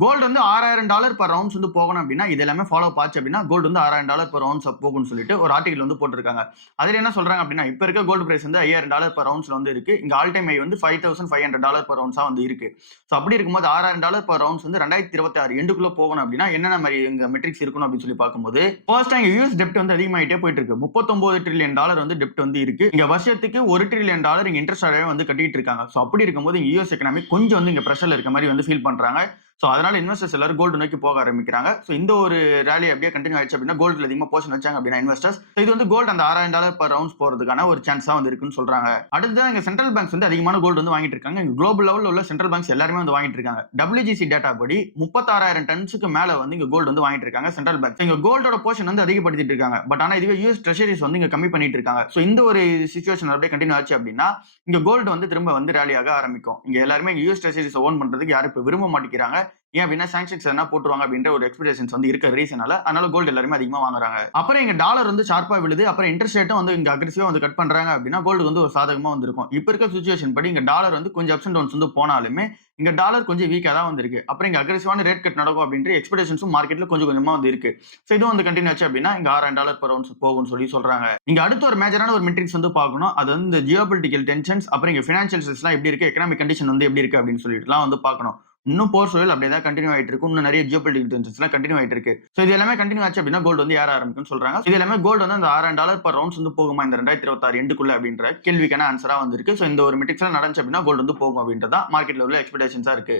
Gold வந்து $6000 per ounce வந்து போகணும் அப்படின்னா, இது எல்லாமே ஃபாலோ அப் ஆச்சு அப்படின்னா, கோல்டு வந்து $6000 பெர் அவுன்ஸ் போகும்னு சொல்லிட்டு ஒரு ஆர்டிகிள் வந்து போட்டிருக்காங்க. அதுல என்ன சொல்றாங்க அப்படின்னா, இப்ப இருக்க கோல்டு பிரைஸ் வந்து $5000 பெர் அவுன்ஸ்ல வந்து இருக்கு. இங்க ஆல் டைம் ஹை வந்து $5500 பெர் அவுன்ஸா வந்து இருக்கு. சோ அப்படி இருக்கும்போது $6000 பெர் அவுன்ஸ் வந்து 2026 எண்டுக்குள்ள போகணும் அப்படின்னா, என்னென்ன மாரி இங்க மெட்ரிக்ஸ் இருக்கணும் அப்படின்னு சொல்லி பார்க்கும்போது, ஃபர்ஸ்ட் இங்க யுஎஸ் டெப்ட் வந்து அதிகமாயிட்டே போயிட்டு இருக்கு. $39 டிரில்லியன் வந்து டெப்ட் வந்து இருக்கு. இங்க வருஷத்துக்கு $1 டிரில்லியன் இங்க இன்ட்ரெஸ்ட் வந்து கட்டிட்டு இருக்காங்க. சோ அப்படி இருக்கும்போது இங்க யுஎஸ் எக்கனாமி கொஞ்சம் வந்து இங்க பிரஷர்ல இருக்க மாரி வந்து ஃபீல் பண்றாங்க. சோ அதனால இன்வெஸ்டர்ஸ் எல்லாரும் கோல்டு நோக்கி போக ஆரம்பிக்கிறாங்க. சோ இந்த ஒரு ராலி அப்படியே கன்டின்யூ ஆயிடுச்சு அப்படின்னா, கோல்டுல அதிகமா போர்ஷன் வச்சாங்க அப்படின்னா இன்வெஸ்டர்ஸ், இது வந்து கோல்டு அந்த $6000 பெர் அவுன்ஸ் போறதுக்கான ஒரு சான்ஸா வந்து இருக்குன்னு சொல்றாங்க. அடுத்ததா இங்க சென்ட்ரல் பேங்க்ஸ் வந்து அதிகமான கோல்டு வந்து வாங்கிட்டு இருக்காங்க. இங்க குளோபல் லெவல்ல உள்ள சென்ட்ரல் பேங்க்ஸ் எல்லாருமே வந்து வாங்கிட்டு இருக்காங்க. WGC டேட்டா படி 36,000 டன்ஸ்க்கு மேல வந்து இங்க கோல்டு வந்து வாங்கிட்டு இருக்காங்க சென்ட்ரல் பேங்க். இங்க கோல்டோட போர்ஷன் வந்து அதிகப்படுத்திட்டு இருக்காங்க. பட் ஆனா இதுவே யுஎஸ் ட்ரெஷரிஸ் வந்து இங்க கம்மி பண்ணிட்டு இருக்காங்க. சோ இந்த ஒரு சிச்சுவேஷன் அப்படியே கன்டின்யூ ஆச்சு அப்படின்னா, இங்க கோல்டு வந்து திரும்ப வந்து ராலி ஆக ஆரம்பிக்கும். இங்க எல்லாருமே யுஎஸ் ட்ரெஷரிஸ் ஓன் பண்றதுக்கு யாரும் இப்ப விரும்ப மாட்டேங்கிறாங்க. ஏன் அப்படின்னா சாங்ஷன்ஸ் எதனா போட்டுருவாங்க அப்படின்ற ஒரு எக்ஸ்பெக்டேஷன்ஸ் வந்து இருக்க ரீசனால அதனால கோல்டு எல்லாருமே அதிகமா வாங்குறாங்க. அப்புறம் இங்க டாலர் வந்து ஷார்ப்பா விழுது. அப்புறம் இன்ட்ரெஸ்ட் ரேட்டும் வந்து இங்க அக்ரெசிவா வந்து கட் பண்றாங்க அப்படின்னா கோல்டு வந்து ஒரு சாதகமா வந்திருக்கும். இப்ப இருக்க சிச்சுவேஷன் படி இங்க டாலர் வந்து கொஞ்சம் அப்ஸ் அண்ட் டவுன்ஸ் வந்து போனாலுமே இங்க டாலர் கொஞ்சம் வீக்கா தான் வந்திருக்கு. அப்புறம் இங்க அக்ரெசிவான ரேட் கட் நடக்கும் அப்படின்ற எக்ஸ்பெக்டேஷன்ஸும் மார்க்கெட்ல கொஞ்சம் கொஞ்சமா வந்து இருக்கு. சோ இதுவும் வந்து கண்டினியூ ஆச்சு அப்படின்னா இங்க $6000 பெர் அவுன்ஸ் போகும்னு சொல்லி சொல்றாங்க. இங்க அடுத்த ஒரு மேஜரான ஒரு மெட்ரிக்ஸ் வந்து பார்க்கணும். அது வந்து இந்த ஜியோபொலிட்டிக்கல் டென்ஷன்ஸ் அப்புறம் இங்க பினான்சியல்ஸ்லாம் எப்படி இருக்கு, எக்கனாமிக் கண்டிஷன் வந்து எப்படி இருக்கு அப்படின்னு சொல்லிட்டுலாம் வந்து பார்க்கணும். இன்னும் போர் சூழல் அப்படியே தான் கன்டின்யூ ஆயிட்டு இருக்கு. இன்னும் நிறைய ஜியோபொலிட்டிக்கல் டென்ஷன்ஸ்லாம் கன்டின்யூ ஆயிட்டு இருக்கு. சோ இது எல்லாமே கன்டின்யூ ஆச்சு அப்படின்னா கோல்டு வந்து ஏற ஆரம்பிக்கும்னு சொல்றாங்க. இது எல்லாமே கோல்டு வந்து அந்த $6000 பெர் அவுன்ஸ் வந்து போகுமா இந்த 2026 எண்டுக்குள்ள அப்படின்ற கேள்விக்கான ஆன்சரா வந்திருக்கு. சோ இந்த ஒரு மெட்ரிக்ஸ்லாம் நடந்துச்சு அப்படின்னா கோல்டு வந்து போகும் அப்படின்றது தான் மார்க்கெட்ல உள்ள எக்ஸ்பெக்டேஷன்ஸா இருக்கு.